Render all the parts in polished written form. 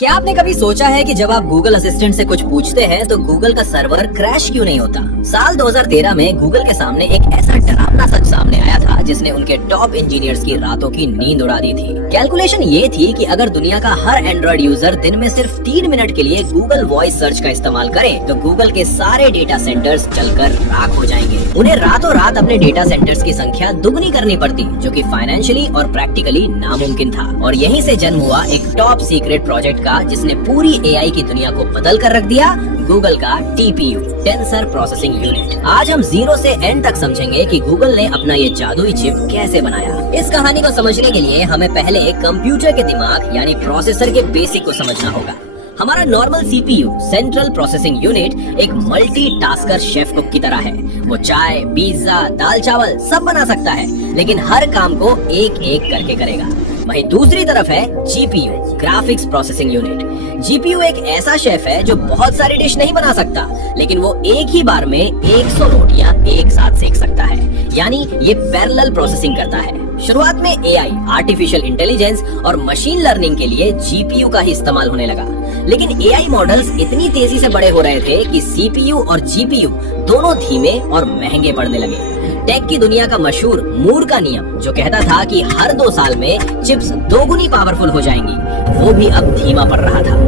क्या आपने कभी सोचा है कि जब आप गूगल असिस्टेंट से कुछ पूछते हैं तो गूगल का सर्वर क्रैश क्यों नहीं होता? साल 2013 में गूगल के सामने एक ऐसा डरावना सच सामने आया था जिसने उनके टॉप इंजीनियर्स की रातों की नींद उड़ा दी थी। कैलकुलेशन ये थी कि अगर दुनिया का हर एंड्रॉइड यूजर दिन में सिर्फ 3 मिनट के लिए गूगल वॉइस सर्च का इस्तेमाल करे तो गूगल के सारे डेटा सेंटर्स जलकर राख हो जाएंगे। उन्हें रातों रात अपने डेटा सेंटर्स की संख्या दुगनी करनी पड़ती, जो कि फाइनेंशियली और प्रैक्टिकली नामुमकिन था। और यहीं से जन्म हुआ एक टॉप सीक्रेट प्रोजेक्ट का जिसने पूरी एआई की दुनिया को बदल कर रख दिया, गूगल का टीपीयू, टेंसर प्रोसेसिंग यूनिट। आज हम जीरो से एंड तक समझेंगे कि गूगल ने अपना ये जादुई चिप कैसे बनाया। इस कहानी को समझने के लिए हमें पहले कंप्यूटर के दिमाग यानी प्रोसेसर के बेसिक को समझना होगा। हमारा normal CPU, central processing unit, एक मल्टीटास्कर शेफ कुक की तरह है। वो चाय, पिज्जा, दाल चावल सब बना सकता है, लेकिन हर काम को एक एक करके करेगा। वहीं दूसरी तरफ है GPU, graphics processing unit. GPU एक ऐसा शेफ है जो बहुत सारी डिश नहीं बना सकता, लेकिन वो एक ही बार में 100 रोटियां एक साथ सेक सकता है, यानी ये पैरेलल प्रोसेसिंग करता है। शुरुआत में एआई, आर्टिफिशियल इंटेलिजेंस और मशीन लर्निंग के लिए जीपीयू का ही इस्तेमाल होने लगा, लेकिन एआई मॉडल्स इतनी तेजी से बड़े हो रहे थे कि सीपीयू और जीपीयू दोनों धीमे और महंगे पड़ने लगे। टेक की दुनिया का मशहूर मूर का नियम, जो कहता था कि हर 2 साल में चिप्स दोगुनी पावरफुल हो जाएंगी, वो भी अब धीमा पड़ रहा था।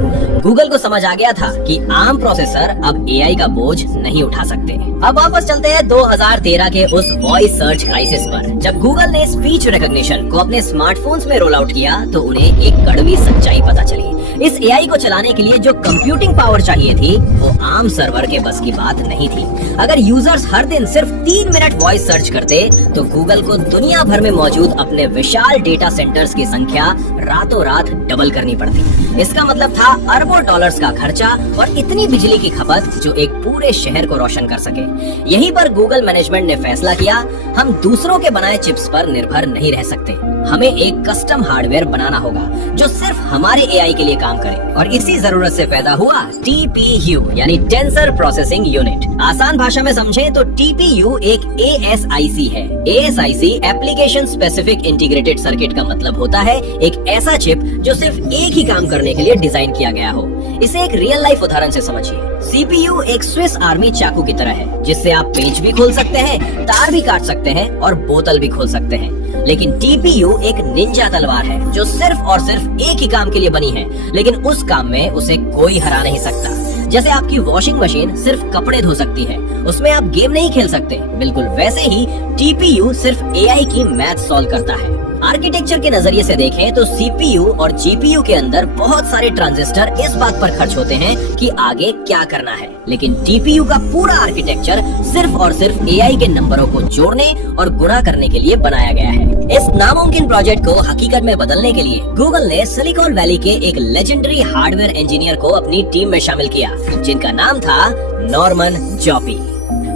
गूगल को समझ आ गया था कि आम प्रोसेसर अब एआई का बोझ नहीं उठा सकते। अब वापस चलते हैं 2013 के उस वॉइस सर्च क्राइसिस पर। जब गूगल ने स्पीच रिकॉग्निशन को अपने स्मार्टफोन्स में रोल आउट किया तो उन्हें एक कड़वी सच्चाई पता चली। इस एआई को चलाने के लिए जो कंप्यूटिंग पावर चाहिए थी वो आम सर्वर के बस की बात नहीं थी। अगर यूजर्स हर दिन सिर्फ 3 मिनट वॉइस सर्च करते तो गूगल को दुनिया भर में मौजूद अपने विशाल डेटा सेंटर्स की संख्या रातों रात डबल करनी पड़ती। इसका मतलब था अरबों डॉलर्स का खर्चा और इतनी बिजली की खपत जो एक पूरे शहर को रोशन कर सके। यहीं पर गूगल मैनेजमेंट ने फैसला किया, हम दूसरों के बनाए चिप्स पर निर्भर नहीं रह सकते। हमें एक कस्टम हार्डवेयर बनाना होगा जो सिर्फ हमारे एआई के लिए काम करे। और इसी जरूरत से पैदा हुआ टीपीयू यानी टेंसर प्रोसेसिंग यूनिट। आसान भाषा में समझें तो टीपीयू एक एएसआईसी है। ASIC application specific integrated circuit का मतलब होता है एक ऐसा चिप जो सिर्फ एक ही काम करने के लिए डिजाइन किया गया हो। इसे एक रियल लाइफ उदाहरण से समझिए। सीपीयू एक स्विस आर्मी चाकू की तरह है, जिससे आप पेंच भी खोल सकते हैं, तार भी काट सकते हैं और बोतल भी खोल सकते हैं। लेकिन टीपीयू एक निंजा तलवार है जो सिर्फ और सिर्फ एक ही काम के लिए बनी है, लेकिन उस काम में उसे कोई हरा नहीं सकता। जैसे आपकी वॉशिंग मशीन सिर्फ कपड़े धो सकती है, उसमें आप गेम नहीं खेल सकते, बिल्कुल वैसे ही टीपीयू सिर्फ एआई की मैथ सॉल्व करता है। आर्किटेक्चर के नजरिए से देखें तो सीपीयू और जीपीयू के अंदर बहुत सारे ट्रांजिस्टर इस बात पर खर्च होते हैं कि आगे क्या करना है, लेकिन टीपीयू का पूरा आर्किटेक्चर सिर्फ और सिर्फ एआई के नंबरों को जोड़ने और गुणा करने के लिए बनाया गया है। इस नामुमकिन प्रोजेक्ट को हकीकत में बदलने के लिए गूगल ने सिलिकॉन वैली के एक लेजेंडरी हार्डवेयर इंजीनियर को अपनी टीम में शामिल किया, जिनका नाम था नॉर्मन जॉपी।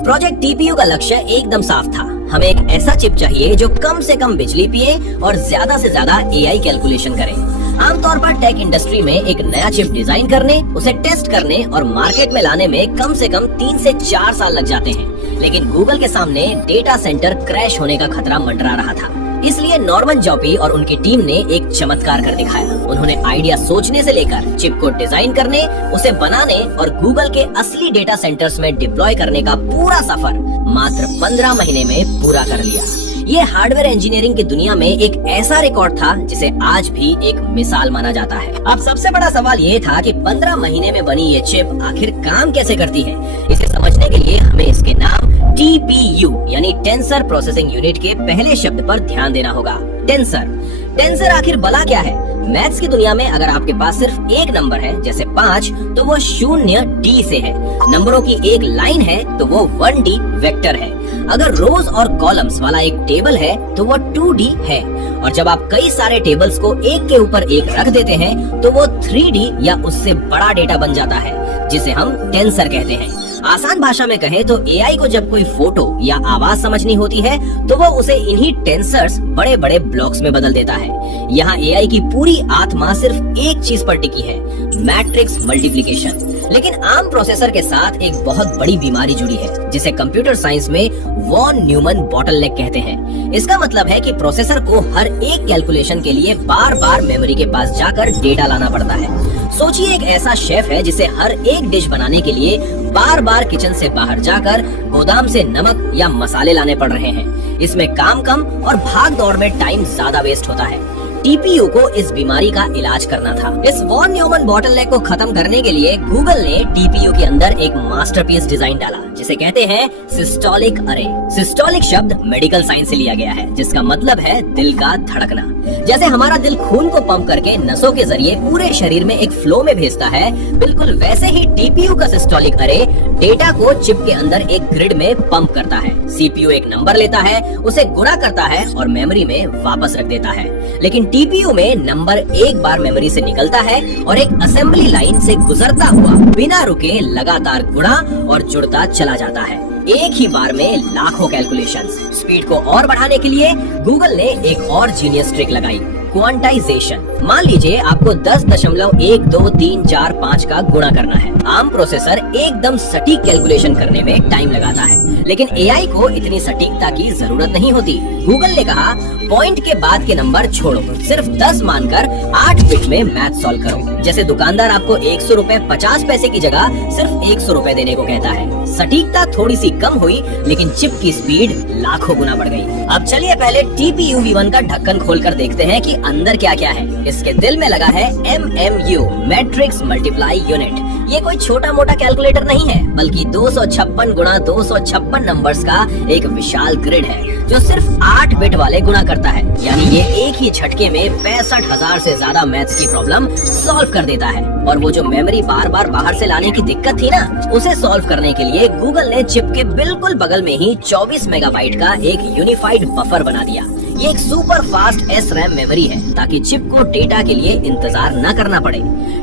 प्रोजेक्ट टीपीयू का लक्ष्य एकदम साफ था, हमें एक ऐसा चिप चाहिए जो कम से कम बिजली पिए और ज्यादा से ज्यादा एआई कैलकुलेशन करे। आमतौर पर टेक इंडस्ट्री में एक नया चिप डिजाइन करने, उसे टेस्ट करने और मार्केट में लाने में कम से कम 3 से 4 साल लग जाते हैं, लेकिन गूगल के सामने डेटा सेंटर क्रैश होने का खतरा मंडरा रहा था। इसलिए नॉर्मन जॉपी और उनकी टीम ने एक चमत्कार कर दिखाया। उन्होंने आइडिया सोचने से लेकर चिप को डिजाइन करने, उसे बनाने और गूगल के असली डेटा सेंटर्स में डिप्लॉय करने का पूरा सफर मात्र 15 महीने में पूरा कर लिया। ये हार्डवेयर इंजीनियरिंग की दुनिया में एक ऐसा रिकॉर्ड था जिसे आज भी एक मिसाल माना जाता है। अब सबसे बड़ा सवाल ये था कि 15 महीने में बनी ये चिप आखिर काम कैसे करती है। इसे समझने के लिए हमें इसके नाम टीपीयू यानी टेंसर प्रोसेसिंग यूनिट के पहले शब्द पर ध्यान देना होगा। टेंसर आखिर भला क्या है? मैथ्स की दुनिया में अगर आपके पास सिर्फ एक नंबर है जैसे 5 तो वो 0D से है। नंबरों की एक लाइन है तो वो 1D वेक्टर है। अगर रोज और कॉलम्स वाला एक टेबल है तो वो 2D है। और जब आप कई सारे टेबल्स को एक के ऊपर एक रख देते हैं तो वो 3D या उससे बड़ा डेटा बन जाता है, जिसे हम टेंसर कहते हैं। आसान भाषा में कहें तो एआई को जब कोई फोटो या आवाज समझनी होती है तो वो उसे इन्हीं टेंसर्स बड़े बड़े ब्लॉक्स में बदल देता है। यहाँ एआई की पूरी आत्मा सिर्फ एक चीज पर टिकी है, मैट्रिक्स मल्टीप्लिकेशन। लेकिन आम प्रोसेसर के साथ एक बहुत बड़ी बीमारी जुड़ी है, जिसे कंप्यूटर साइंस में वॉन न्यूमन बॉटलनेक कहते हैं। इसका मतलब है कि प्रोसेसर को हर एक कैलकुलेशन के लिए बार बार मेमोरी के पास जाकर डेटा लाना पड़ता है। सोचिए एक ऐसा शेफ है जिसे हर एक डिश बनाने के लिए बार बार किचन से बाहर जाकर गोदाम से नमक या मसाले लाने पड़ रहे हैं। इसमें काम कम और भाग दौड़ में टाइम ज्यादा वेस्ट होता है। टीपीयू को इस बीमारी का इलाज करना था। इस वॉन न्यूमन बॉटलनेक को खत्म करने के लिए गूगल ने टीपीयू के अंदर एक मास्टरपीस डिजाइन डाला जिसे कहते हैं सिस्टोलिक अरे। सिस्टोलिक शब्द मेडिकल साइंस से लिया गया है जिसका मतलब है दिल का धड़कना। जैसे हमारा दिल खून को पंप करके नसों के जरिए पूरे शरीर में एक फ्लो में भेजता है, बिल्कुल वैसे ही टीपीयू का सिस्टोलिक अरे डेटा को चिप के अंदर एक ग्रिड में पंप करता है। सीपीयू एक नंबर लेता है, उसे गुणा करता है और मेमोरी में वापस रख देता है। लेकिन टीपीयू में नंबर एक बार मेमोरी से निकलता है और एक असेंबली लाइन से गुजरता हुआ बिना रुके लगातार गुणा और जुड़ता चला जाता है। एक ही बार में लाखों कैलकुलेशंस। स्पीड को और बढ़ाने के लिए गूगल ने एक और जीनियस ट्रिक लगाई, क्वांटाइजेशन। मान लीजिए आपको 10.12345 का गुणा करना है। आम प्रोसेसर एकदम सटीक कैलकुलेशन करने में टाइम लगाता है, लेकिन एआई को इतनी सटीकता की जरूरत नहीं होती। गूगल ने कहा पॉइंट के बाद के नंबर छोड़ो, सिर्फ 10 मानकर 8 बिट में मैथ सॉल्व करो। जैसे दुकानदार आपको 100 रुपए 50 पैसे की जगह सिर्फ 100 रुपए देने को कहता है। सटीकता थोड़ी सी कम हुई लेकिन चिप की स्पीड लाखों गुना बढ़ गई। अब चलिए पहले TPU V1 का ढक्कन खोलकर देखते हैं कि अंदर क्या क्या है। इसके दिल में लगा है MMU मैट्रिक्स मल्टीप्लाई यूनिट। ये कोई छोटा मोटा कैलकुलेटर नहीं है, बल्कि 256 गुणा 256 नंबर्स का एक विशाल ग्रिड है जो सिर्फ 8 बिट वाले गुणा करता है। यानी ये एक ही झटके में 65,000 से ज्यादा मैथ्स की प्रॉब्लम सॉल्व कर देता है। और वो जो मेमोरी बार बार बाहर से लाने की दिक्कत थी ना, उसे सॉल्व करने के लिए गूगल ने चिप के बिल्कुल बगल में ही 24 मेगाबाइट का एक यूनिफाइड बफर बना दिया। ये एक सुपर फास्ट SRAM मेमोरी है ताकि चिप को डेटा के लिए इंतजार न करना पड़े।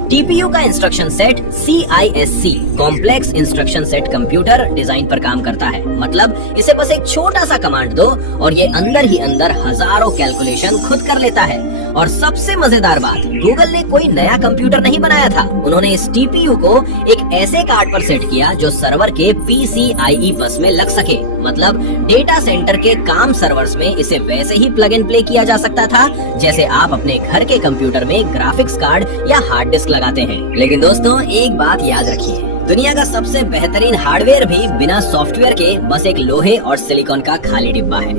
टीपीयू का instruction set CISC complex instruction set computer design पर काम करता है। मतलब इसे बस एक छोटा सा कमांड दो और ये अंदर ही अंदर हजारों कैलकुलेशन खुद कर लेता है। और सबसे मजेदार बात, गूगल ने कोई नया कंप्यूटर नहीं बनाया था। उन्होंने इस टीपीयू को एक ऐसे कार्ड पर सेट किया जो सर्वर के PCIe बस में लग सके। मतलब डेटा सेंटर के काम सर्वर्स में इसे वैसे ही प्लग एंड प्ले किया जा सकता था जैसे आप अपने घर के कंप्यूटर में ग्राफिक्स कार्ड या हार्ड डिस्क लगाते हैं। लेकिन दोस्तों एक बात याद रखिए, दुनिया का सबसे बेहतरीन हार्डवेयर भी बिना सॉफ्टवेयर के बस एक लोहे और सिलिकॉन का खाली डिब्बा है।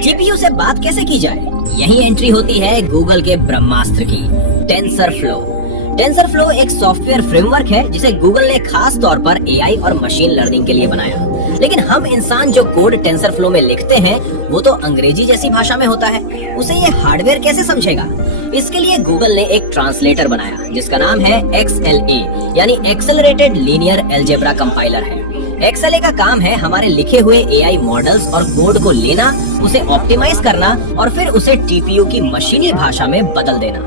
टीपीयू से बात कैसे की जाए? यही एंट्री होती है गूगल के ब्रह्मास्त्र की, टेंसरफ्लो। टेंसरफ्लो एक सॉफ्टवेयर फ्रेमवर्क है जिसे गूगल ने खास तौर पर एआई और मशीन लर्निंग के लिए बनाया। लेकिन हम इंसान जो कोड टेंसरफ्लो में लिखते हैं वो तो अंग्रेजी जैसी भाषा में होता है, उसे ये हार्डवेयर कैसे समझेगा? इसके लिए गूगल ने एक ट्रांसलेटर बनाया जिसका नाम है XLA यानी एक्सेलरेटेड लीनियर अलजेब्रा कंपाइलर है। XLA का काम है हमारे लिखे हुए एआई मॉडल्स और कोड को लेना, उसे ऑप्टिमाइज करना और फिर उसे टीपीयू की मशीनी भाषा में बदल देना।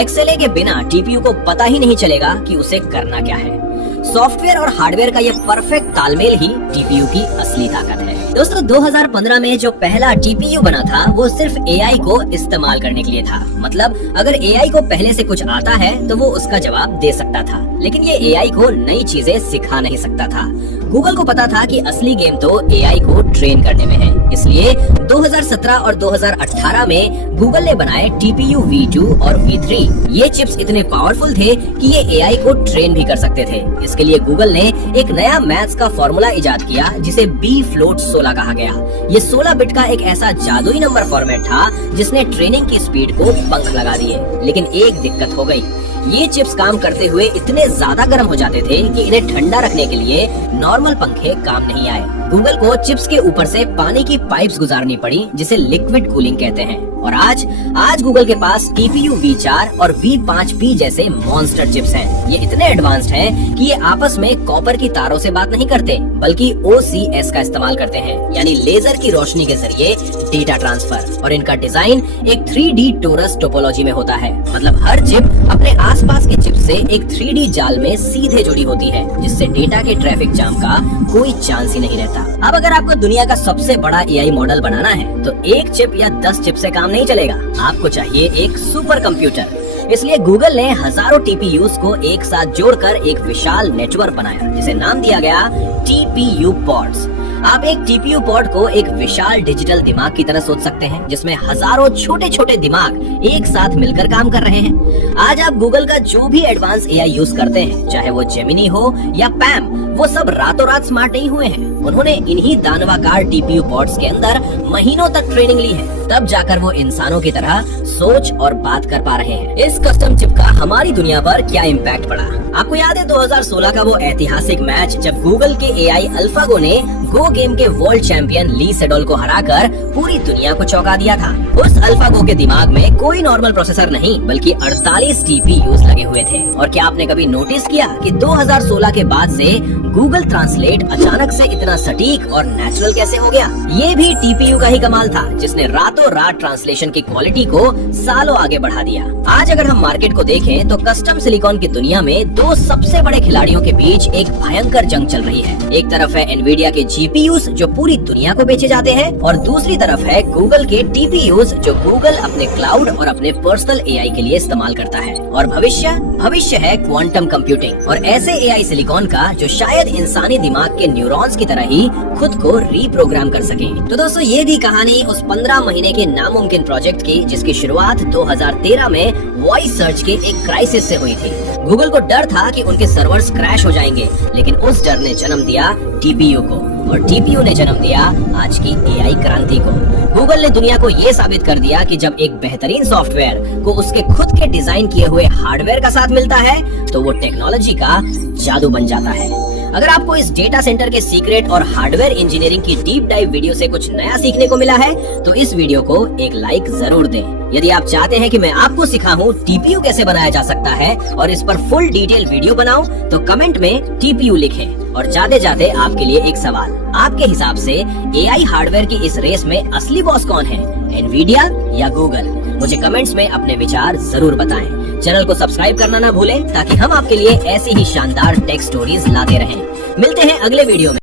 XLA के बिना टीपीयू को पता ही नहीं चलेगा कि उसे करना क्या है। सॉफ्टवेयर और हार्डवेयर का ये परफेक्ट तालमेल ही टीपीयू की असली ताकत है। दोस्तों 2015 में जो पहला टीपीयू बना था वो सिर्फ एआई को इस्तेमाल करने के लिए था। मतलब अगर एआई को पहले से कुछ आता है तो वो उसका जवाब दे सकता था, लेकिन ये एआई को नई चीजें सिखा नहीं सकता था। गूगल को पता था कि असली गेम तो एआई को ट्रेन करने में है, इसलिए 2017 और 2018 में गूगल ने बनाए TPU V2 और V3। ये चिप्स इतने पावरफुल थे कि ये एआई को ट्रेन भी कर सकते थे। इसके लिए गूगल ने एक नया मैथ्स का फॉर्मूला इजाद किया जिसे B-float 16 कहा गया। ये 16 बिट का एक ऐसा जादुई नंबर फॉर्मेट था जिसने ट्रेनिंग की स्पीड को पंख लगा दिए। लेकिन एक दिक्कत हो गई, ये चिप्स काम करते हुए इतने ज्यादा गर्म हो जाते थे कि इन्हें ठंडा रखने के लिए नॉर्मल पंखे काम नहीं आए। गूगल को चिप्स के ऊपर से पानी की पाइप्स गुजारनी पड़ी जिसे लिक्विड कूलिंग कहते हैं। और आज गूगल के पास TPU V4 और V5P जैसे मॉन्स्टर चिप्स हैं। ये इतने एडवांस्ड हैं कि ये आपस में कॉपर की तारों से बात नहीं करते बल्कि OCS का इस्तेमाल करते हैं, यानी लेजर की रोशनी के जरिए डेटा ट्रांसफर। और इनका डिजाइन एक 3D टोरस टोपोलॉजी में होता है। मतलब हर चिप अपने आसपास के चिप से एक 3D जाल में सीधे जुड़ी होती है, जिससे डेटा के ट्रैफिक जाम का कोई चांस ही नहीं रहता। अब अगर आपको दुनिया का सबसे बड़ा एआई मॉडल बनाना है तो एक चिप या 10 चिप से काम नहीं चलेगा, आपको चाहिए एक सुपर कंप्यूटर। इसलिए गूगल ने हजारों TPUs को एक साथ जोड़कर एक विशाल नेटवर्क बनाया जिसे नाम दिया गया TPU Pods। आप एक टीपीयू पॉड को एक विशाल डिजिटल दिमाग की तरह सोच सकते हैं, जिसमें हजारों छोटे छोटे दिमाग एक साथ मिलकर काम कर रहे हैं। आज आप गूगल का जो भी एडवांस एआई यूज करते हैं, चाहे वो जेमिनी हो या पैम, वो सब रातों रात स्मार्ट नहीं हुए हैं। उन्होंने इन्हीं दानवाकार टीपीयू पॉड्स के अंदर महीनों तक ट्रेनिंग ली है, तब जाकर वो इंसानों की तरह सोच और बात कर पा रहे हैं। इस कस्टम चिप का हमारी दुनिया पर क्या इम्पैक्ट पड़ा? आपको याद है 2016 का वो ऐतिहासिक मैच जब गूगल के एआई अल्फागो ने गो गेम के वर्ल्ड चैंपियन ली सेडोल को हराकर पूरी दुनिया को चौंका दिया था। उस अल्फागो के दिमाग में कोई नॉर्मल प्रोसेसर नहीं, बल्कि 48 टीपीयूज लगे हुए थे। और क्या आपने कभी नोटिस किया कि 2016 के बाद से गूगल ट्रांसलेट अचानक से इतना सटीक और नेचुरल कैसे हो गया? ये भी टीपीयू का ही कमाल था, जिसने रातों रात ट्रांसलेशन की क्वालिटी को सालों आगे बढ़ा दिया। आज अगर हम मार्केट को देखें तो कस्टम सिलिकॉन की दुनिया में दो सबसे बड़े खिलाड़ियों के बीच एक भयंकर जंग चल रही है। एक तरफ है एनवीडिया के जीपीयूज जो पूरी दुनिया को बेचे जाते हैं, और दूसरी तरफ है गूगल के टीपीयूज जो गूगल अपने क्लाउड और अपने पर्सनल एआई के लिए इस्तेमाल करता है। और भविष्य है क्वांटम कंप्यूटिंग और ऐसे एआई सिलिकॉन का जो शायद इंसानी दिमाग के न्यूरॉन्स की तरह ही खुद को रीप्रोग्राम कर सके। तो दोस्तों, ये थी कहानी उस 15 महीने के नामुमकिन प्रोजेक्ट की, जिसकी शुरुआत 2013 में वॉइस सर्च के एक क्राइसिस से हुई थी। गूगल को डर था कि उनके सर्वर्स क्रैश हो जाएंगे, लेकिन उस डर ने जन्म दिया टीपीयू को, और टीपीयू ने जन्म दिया आज की एआई क्रांति को। गूगल ने दुनिया को ये साबित कर दिया कि जब एक बेहतरीन सॉफ्टवेयर को उसके खुद के डिजाइन किए हुए हार्डवेयर का साथ मिलता है तो वो टेक्नोलॉजी का जादू बन जाता है। अगर आपको इस डेटा सेंटर के सीक्रेट और हार्डवेयर इंजीनियरिंग की डीप डाइव वीडियो से कुछ नया सीखने को मिला है तो इस वीडियो को एक लाइक जरूर दें। यदि आप चाहते हैं कि मैं आपको सिखाऊं टीपीयू कैसे बनाया जा सकता है और इस पर फुल डिटेल वीडियो बनाऊं, तो कमेंट में टीपीयू लिखें। और जाते जाते आपके लिए एक सवाल, आपके हिसाब से एआई हार्डवेयर की इस रेस में असली बॉस कौन है, एनवीडिया या गूगल? मुझे कमेंट्स में अपने विचार जरूर बताएं। चैनल को सब्सक्राइब करना ना भूलें, ताकि हम आपके लिए ऐसी ही शानदार टेक स्टोरीज लाते रहें। मिलते हैं अगले वीडियो में।